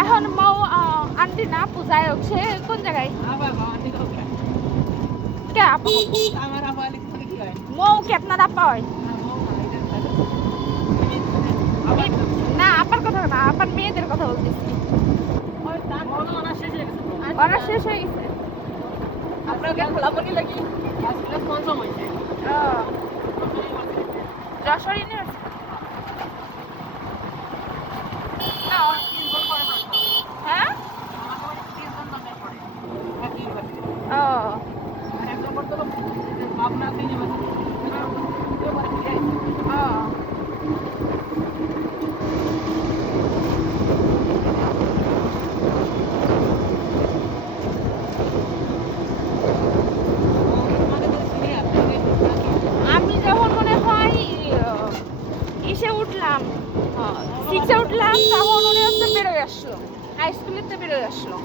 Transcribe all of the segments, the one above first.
এখন মৌ আন্টি না পূজায় হচ্ছে কোন জায়গায় মৌ কেতনা আপা হয় না আপার কথা না আপার মেয়েদের কথা বলতেছি অনার্স শেষ হয়ে গেছে আপনাকে খোলাপনি লাগি যশোর ইউনিভার্সিটি হ্যাঁ আমি যখন মনে হয় ইসে উঠলাম 6-এ উঠলাম তখন উনি হচ্ছে বেরোয় আসলো হাই স্কুলেতে বেরোয় আসলো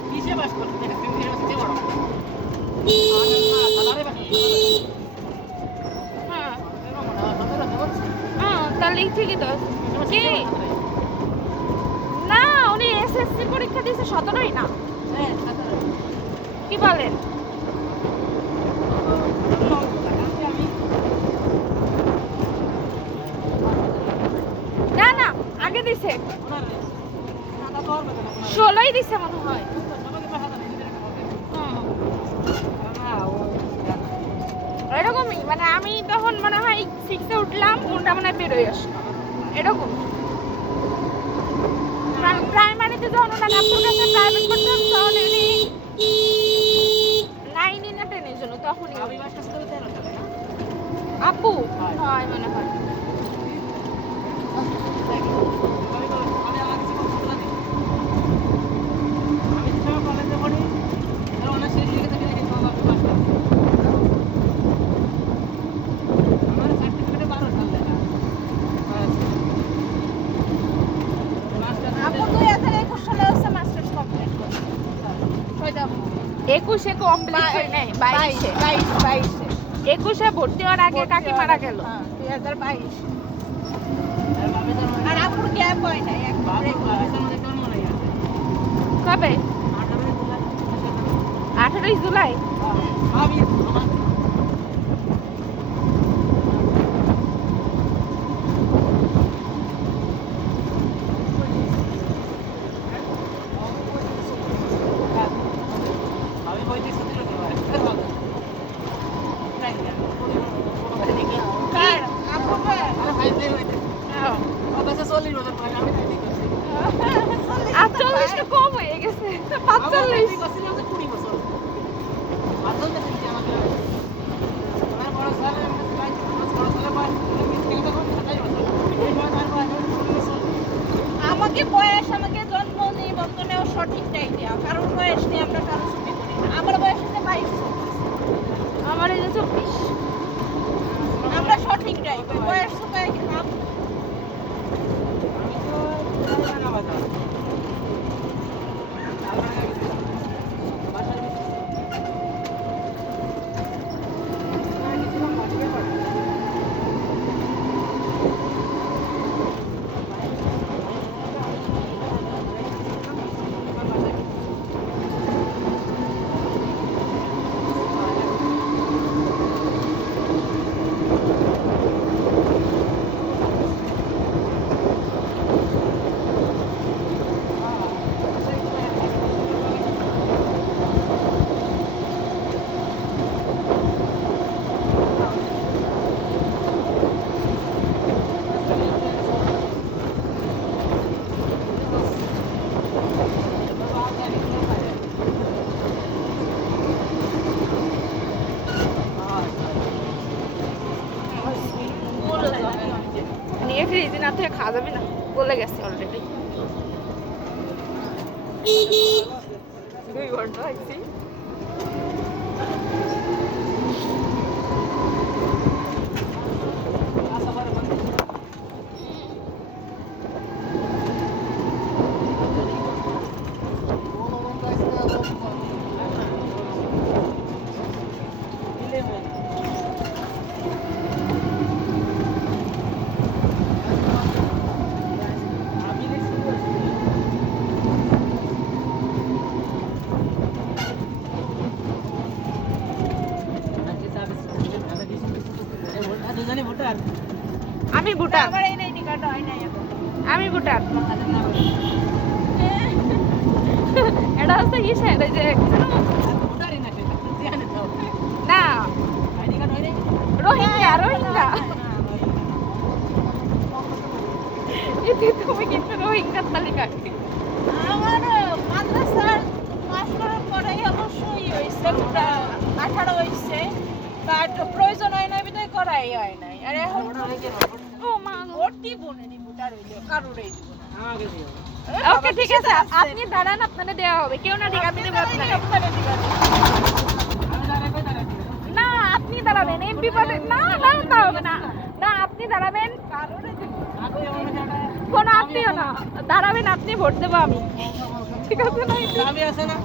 তাহলে ঠিকই তো কি না উনি এসএসসি পরীক্ষা দিয়েছে 17ই না কি বলেন না না আগে দিছে 16ই দিছে মনে হয় এরকমই মানে আমি তখন মনে হয় 6-এ উঠলাম ওটা মনে হয় বেরোয় আসলো এরকম প্রাইমারিতে যখন ওনার আপুর কাছে প্রাইভেট করতাম তখন উনি 9 না 10 এর জন্য তখনই আপু হয় মনে হয় একুশে কমপ্লিট করে নেয় 21-এ ভর্তি হওয়ার আগে কাকি মারা গেল 2022 আর আপুর গ্যাপ হয় না কবে 18 জুলাই আটচল্লিশটা কম হয়ে গেছে 45 আমাকে বয়স আমাকে জন্ম নিবন্ধনেও সঠিকটাই দেওয়া কারণ বয়স নিয়ে আমরা কারো ছুটি করি না আমার বয়স হচ্ছে 22 আমার এই যে 24 আমরা সঠিকটাই বয়স তো নিয়ে ফ্রিজে না থেকে খাওয়া যাবে না বলে গেছে অলরেডি 2 ঘন্টা হয়েছে ভুটান। আমার এনআইডি কার্ড হয় নাই এখন। আমি ভুটান। এটা হচ্ছে কি স্যার এই যে না রোহিঙ্গা রোহিঙ্গা তুমি কিন্তু রোহিঙ্গার তালিকায়। আমার মাদ্রাসার পাস করার পরেই অবশ্যই হয়েছে 18 হয়েছে, বাট প্রয়োজন হয় না বিধায় করাই হয় নাই। আর এখন ও মা ভোট দিব না, ভোটার হইলে কারোরই দিব না। ওকে ঠিক আছে, আপনি দাঁড়ান, আপনাকে দেওয়া হবে। কেউ না ঠিক আপনি দেবেন আপনাকে। না আপনি দাঁড়াবেন, এমপি পদে না না তা হবে না। না আপনি দাঁড়াবেন, কোনো আত্মীয় না, দাঁড়াবেন আপনি, ভোট দেবো আমি, ঠিক আছে না?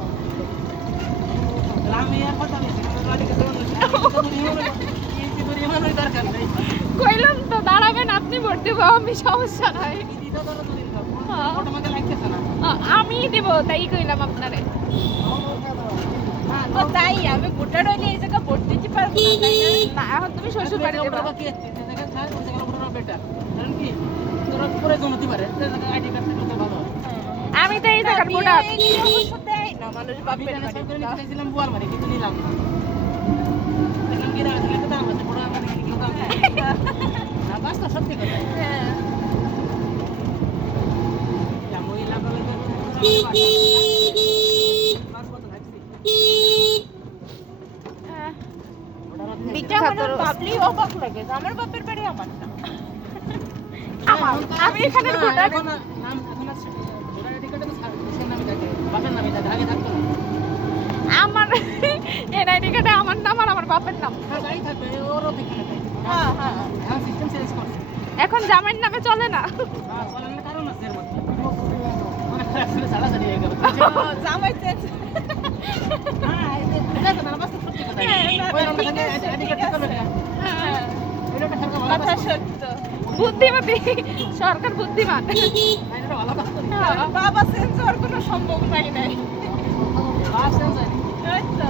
কইলাম তো দাঁড়াবেন আপনি, ভোট দেবো আমি, সমস্যা নাই। আমি দেব, তাই কইলাম আপনারে। ও তাই আমি ভোটার হইলে এই জায়গা ভোট দিতে পারবো না, তাই না? না এখন তুমি শ্বশুর বাড়ি দেবা। আমি তো এই জায়গার ভোটার। এই অবশ্য দেয় না মানুষ বাপের বাড়ি। হ্যাঁ। এটা আমার ভাবলি অবাক লাগে যে আমার বাপের বাড়ি আমার না। আমি এখানে ভোটার। আমার এনআইডি কার্ডে আমার নাম আর আমার বাপের নাম। হ্যাঁ হ্যাঁ এখন জামাইয়ের নামে চলে না। জামাই চেঞ্জ। কথা সত্য। বুদ্ধিমতী সরকার, বুদ্ধিমান। বাবা চেঞ্জ হওয়ার কোনো সম্ভাবনাই নাই। এই তো।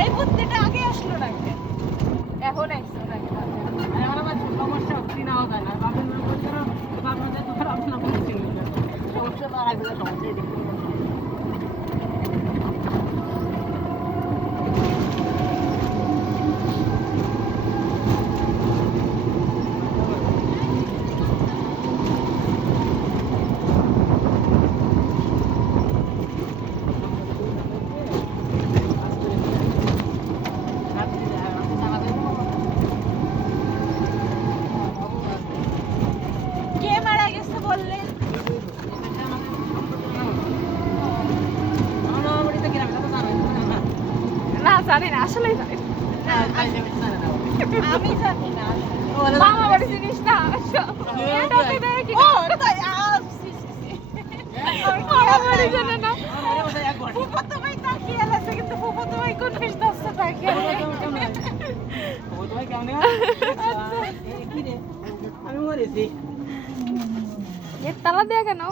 এই বুদ্ধিটা আগে আসলো না কেন? এখন আসলো না কেন? কে মারা গেছে বললেন? না জানি না, আসলেই জানি না। আমি জানি না। মামা বাড়ি জিনিস না। এটা তো দেয় কি ও না? তাই সি সি সি। মামা বাড়ি জানে না। ফুফাতো ভাই তাকিয়ে আছে, কিন্তু ফুফাতো ভাই কোন ফিস দস্তা তাকিয়ে এর তালা দেয়া কেন?